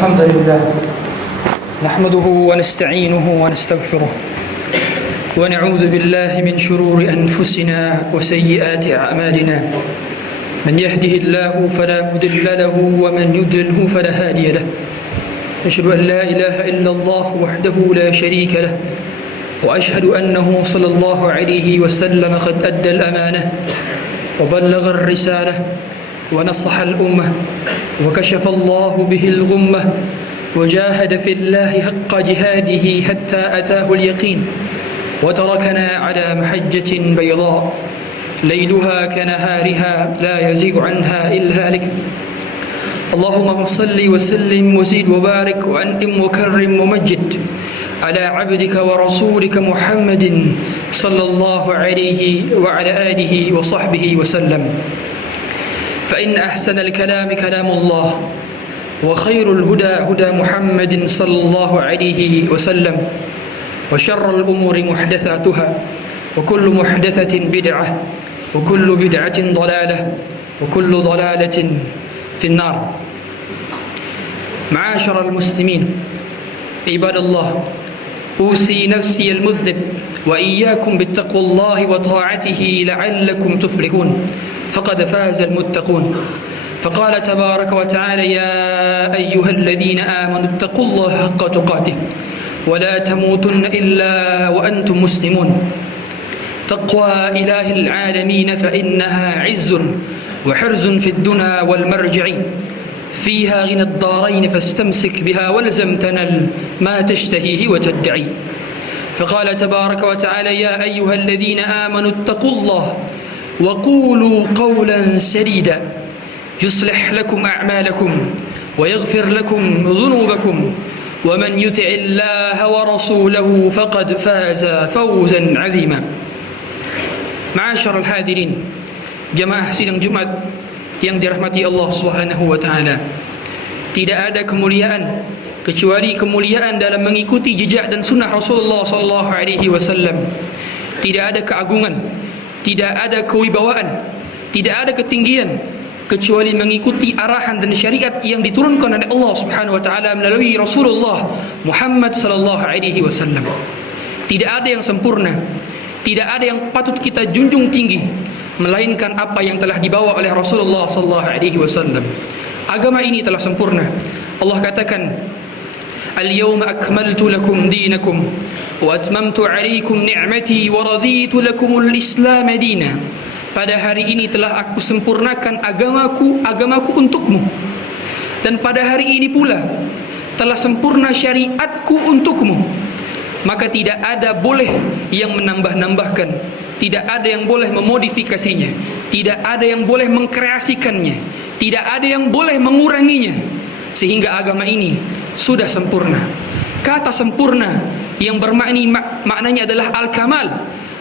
الحمد لله نحمده ونستعينه ونستغفره ونعوذ بالله من شرور أنفسنا وسيئات أعمالنا من يهده الله فلا مضل له ومن يضلله فلا هادي له أشهد أن لا إله إلا الله وحده لا شريك له وأشهد أنه صلى الله عليه وسلم قد أدى الأمانة وبلغ الرسالة ونصح الأمة وكشف الله به الغمة وجاهد في الله حق جهاده حتى أتاه اليقين وتركنا على محجة بيضاء ليلها كنهارها لا يزيغ عنها إلا هالك اللهم صل وسلم وزد وبارك وأنعم وكرم ومجد على عبدك ورسولك محمد صلى الله عليه وعلى آله وصحبه وسلم فإن أحسن الكلام كلام الله وخير الهدى هدى محمد صلى الله عليه وسلم وشر الأمور محدثاتها وكل محدثة بدعة وكل بدعة ضلالة وكل ضلالة في النار. معاشر المسلمين عباد الله، أوصي نفسي المذنب وإياكم بتقوى الله وطاعته لعلكم تفلحون فقد فاز المتقون. فقال تبارك وتعالى: يا أيها الذين آمنوا اتقوا الله حق تقاته ولا تموتن إلا وأنتم مسلمون. تقوى إله العالمين فإنها عز وحرز في الدنا والمرجع فيها غنى الدارين فاستمسك بها والزم تنل ما تشتهيه وتدعي. فقال تبارك وتعالى: يا أيها الذين آمنوا اتقوا الله وقولوا قولا سديدا يصلح لكم أعمالكم ويغفر لكم ذنوبكم ومن يطع الله ورسوله فقد فاز فوزا عظيما. Ma'asyiral hadirin, jamaah sidang Jumat yang dirahmati Allah Subhanahu wa taala. Tidak ada kemuliaan kecuali kemuliaan dalam mengikuti jejak dan sunnah Rasulullah sallallahu alaihi wasallam. Tidak ada keagungan, tidak ada kewibawaan, tidak ada ketinggian kecuali mengikuti arahan dan syariat yang diturunkan oleh Allah Subhanahu wa taala melalui Rasulullah Muhammad sallallahu alaihi wasallam. Tidak ada yang sempurna, tidak ada yang patut kita junjung tinggi melainkan apa yang telah dibawa oleh Rasulullah sallallahu alaihi wasallam. Agama ini telah sempurna. Allah katakan, "Al-yawma akmaltu lakum dinakum wa atmamtu 'alaikum ni'mati wa raditu lakumul Islam madina." Pada hari ini telah aku sempurnakan agamaku untukmu. Dan pada hari ini pula telah sempurna syariatku untukmu. Maka tidak ada boleh yang menambah-nambahkan, tidak ada yang boleh memodifikasinya, tidak ada yang boleh mengkreasikannya, tidak ada yang boleh menguranginya, sehingga agama ini sudah sempurna. Kata sempurna yang maknanya adalah al-kamal,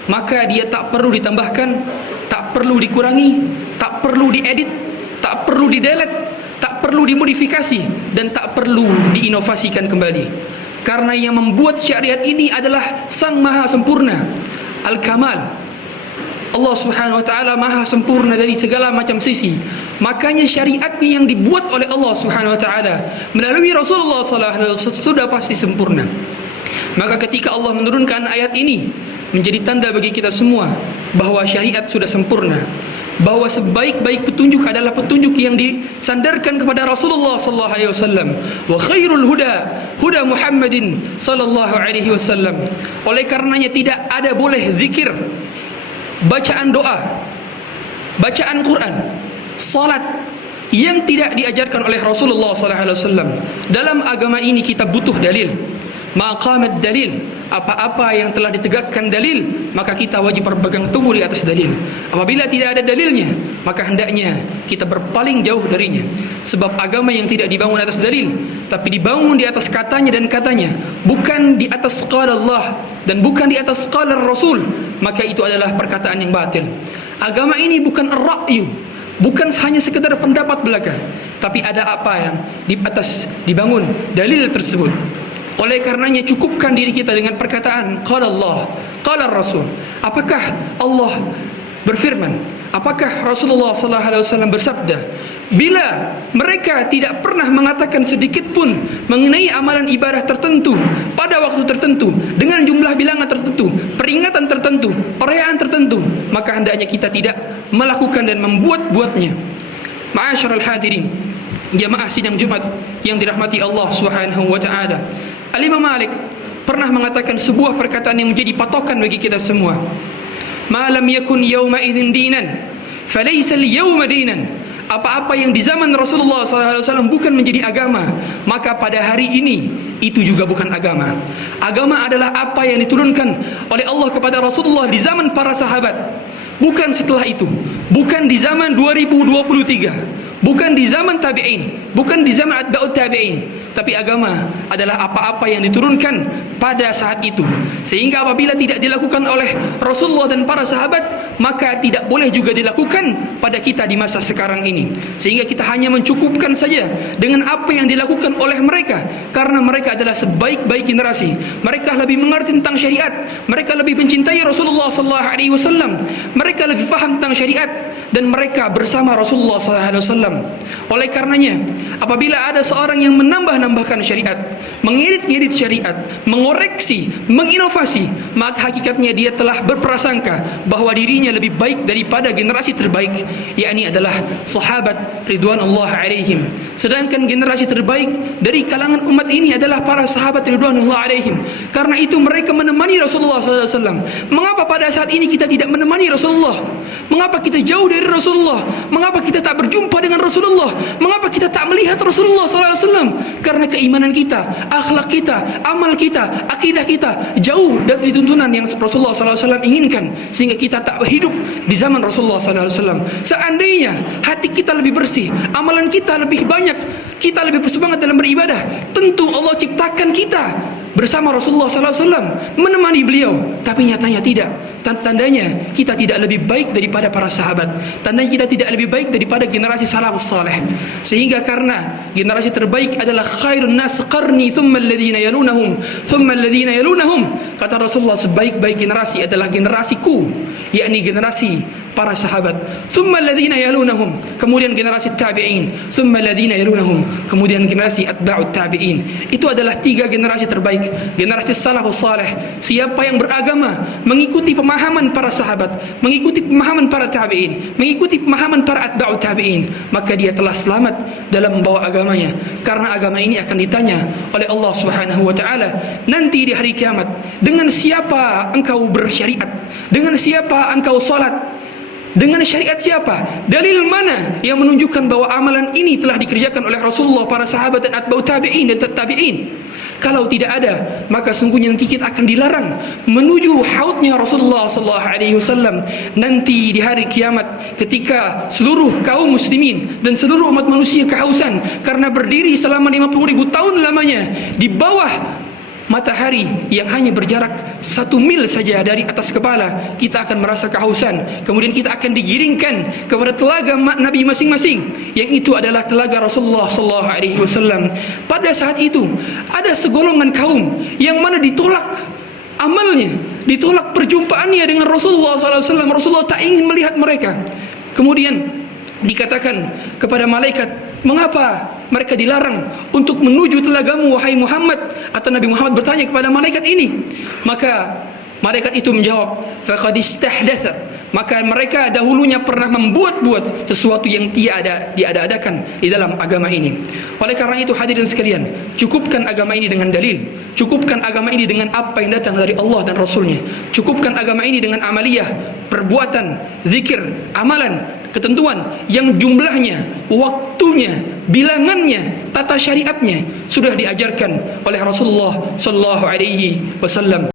maka dia tak perlu ditambahkan, tak perlu dikurangi, tak perlu diedit, tak perlu didelete, tak perlu dimodifikasi, dan tak perlu diinovasikan kembali. Karena yang membuat syariat ini adalah Sang Maha Sempurna, Al-Kamal. Allah Subhanahu wa taala Maha sempurna dari segala macam sisi. Makanya syariatnya yang dibuat oleh Allah Subhanahu wa taala melalui Rasulullah sallallahu alaihi wasallam sudah pasti sempurna. Maka ketika Allah menurunkan ayat ini menjadi tanda bagi kita semua bahwa syariat sudah sempurna, bahwa sebaik-baik petunjuk adalah petunjuk yang disandarkan kepada Rasulullah sallallahu alaihi wasallam. Wa khairul huda huda Muhammadin sallallahu alaihi wasallam. Oleh karenanya tidak ada boleh zikir, bacaan doa, bacaan Quran, salat yang tidak diajarkan oleh Rasulullah sallallahu alaihi wasallam. Dalam agama ini kita butuh dalil. Maqamat dalil, apa-apa yang telah ditegakkan dalil, maka kita wajib berpegang teguh di atas dalil. Apabila tidak ada dalilnya, maka hendaknya kita berpaling jauh darinya. Sebab agama yang tidak dibangun atas dalil, tapi dibangun di atas katanya dan katanya, bukan di atas qala Allah dan bukan di atas qala Rasul, maka itu adalah perkataan yang batil. Agama ini bukan ar-ra'yu, bukan hanya sekedar pendapat belaka, tapi ada apa yang di atas dibangun dalil tersebut. Oleh karenanya cukupkan diri kita dengan perkataan qala Allah, qala Rasul. Apakah Allah berfirman? Apakah Rasulullah sallallahu alaihi wasallam bersabda? bila mereka tidak pernah mengatakan sedikit pun mengenai amalan ibadah tertentu pada waktu tertentu dengan jumlah bilangan tertentu, peringatan tertentu, perayaan tertentu, maka hendaknya kita tidak melakukan dan membuat-buatnya. Ma'asyiral hadirin, jamaah sidang Jumat yang dirahmati Allah Subhanahu wa taala. Al-Imam Malik pernah mengatakan sebuah perkataan yang menjadi patokan bagi kita semua. Ma lam yakun yawma idzin dinan, falaysa al-yawma dinan. Apa-apa yang di zaman Rasulullah SAW bukan menjadi agama, maka pada hari ini itu juga bukan agama. Agama adalah apa yang diturunkan oleh Allah kepada Rasulullah di zaman para sahabat, bukan setelah itu, bukan di zaman 2023, bukan di zaman tabi'in, bukan di zaman atba'ut tabi'in. Tapi agama adalah apa-apa yang diturunkan pada saat itu. Sehingga apabila tidak dilakukan oleh Rasulullah dan para sahabat, maka tidak boleh juga dilakukan pada kita di masa sekarang ini. Sehingga kita hanya mencukupkan saja dengan apa yang dilakukan oleh mereka, karena mereka adalah sebaik-baik generasi. Mereka lebih mengerti tentang syariat, mereka lebih mencintai Rasulullah SAW, mereka lebih faham tentang syariat, dan mereka bersama Rasulullah SAW. Oleh karenanya, apabila ada seorang yang menambah-nambahkan syariat, mengirit-ngirit syariat, mengoreksi, menginovasi, maka hakikatnya dia telah berprasangka bahwa dirinya lebih baik daripada generasi terbaik, yakni adalah sahabat ridwanullah alaihim. Sedangkan generasi terbaik dari kalangan umat ini adalah para sahabat ridwanullah alaihim. Karena itu mereka menemani Rasulullah SAW. Mengapa pada saat ini kita tidak menemani Rasulullah? Mengapa kita jauh dari Rasulullah? Mengapa kita tak berjumpa dengan Rasulullah? Mengapa kita tak melihat Rasulullah SAW? Karena keimanan kita, akhlak kita, amal kita, akidah kita jauh dari tuntunan yang Rasulullah SAW inginkan, sehingga kita tak hidup di zaman Rasulullah SAW. Seandainya hati kita lebih bersih, amalan kita lebih banyak, kita lebih bersemangat dalam beribadah, tentu Allah ciptakan kita bersama Rasulullah SAW, menemani beliau. Tapi nyatanya tidak. Tandanya kita tidak lebih baik daripada para sahabat, tandanya kita tidak lebih baik daripada generasi salafus saleh. Sehingga karena generasi terbaik adalah khairun nas qarni thumma alladhina yalunahum thumma alladhina yalunahum, kata Rasulullah, sebaik-baik generasi adalah generasiku, yakni generasi para sahabat. Thumma alladhina yalunahum, kemudian generasi tabi'in. Thumma alladhina yalunahum, kemudian generasi atba'ut tabi'in. Itu adalah 3 generasi terbaik, generasi salafus saleh. Siapa yang beragama mengikuti pemahaman para sahabat, mengikuti pemahaman para tabi'in, mengikuti pemahaman para atba'ut tabi'in, maka dia telah selamat dalam membawa agamanya. Karena agama ini akan ditanya oleh Allah Subhanahu wa taala nanti di hari kiamat, dengan siapa engkau bersyariat, dengan siapa engkau salat, dengan syariat siapa? Dalil mana yang menunjukkan bahwa amalan ini telah dikerjakan oleh Rasulullah, para sahabat dan atba'ut tabi'in dan tabi'in? Kalau tidak ada, maka sungguhnya nanti kita akan dilarang menuju haudnya Rasulullah SAW nanti di hari kiamat, ketika seluruh kaum muslimin dan seluruh umat manusia kehausan karena berdiri selama 50.000 tahun lamanya di bawah matahari yang hanya berjarak 1 mil saja dari atas kepala. Kita akan merasa kehausan, kemudian kita akan digiringkan kepada telaga Nabi masing-masing, yang itu adalah telaga Rasulullah SAW. Pada saat itu ada segolongan kaum yang mana ditolak amalnya, ditolak perjumpaannya dengan Rasulullah SAW. Rasulullah tak ingin melihat mereka. Kemudian dikatakan kepada malaikat, mengapa mereka dilarang untuk menuju telagamu wahai Muhammad? Atau Nabi Muhammad bertanya kepada malaikat ini. Maka malaikat itu menjawab, faqad istahdatha, maka mereka dahulunya pernah membuat-buat sesuatu yang tiada diada-adakan di dalam agama ini. Oleh karena itu hadirin sekalian, cukupkan agama ini dengan dalil, cukupkan agama ini dengan apa yang datang dari Allah dan Rasulnya, cukupkan agama ini dengan amaliyah, perbuatan, zikir, amalan, ketentuan yang jumlahnya, waktunya, bilangannya, tata syariatnya sudah diajarkan oleh Rasulullah sallallahu alaihi wasallam.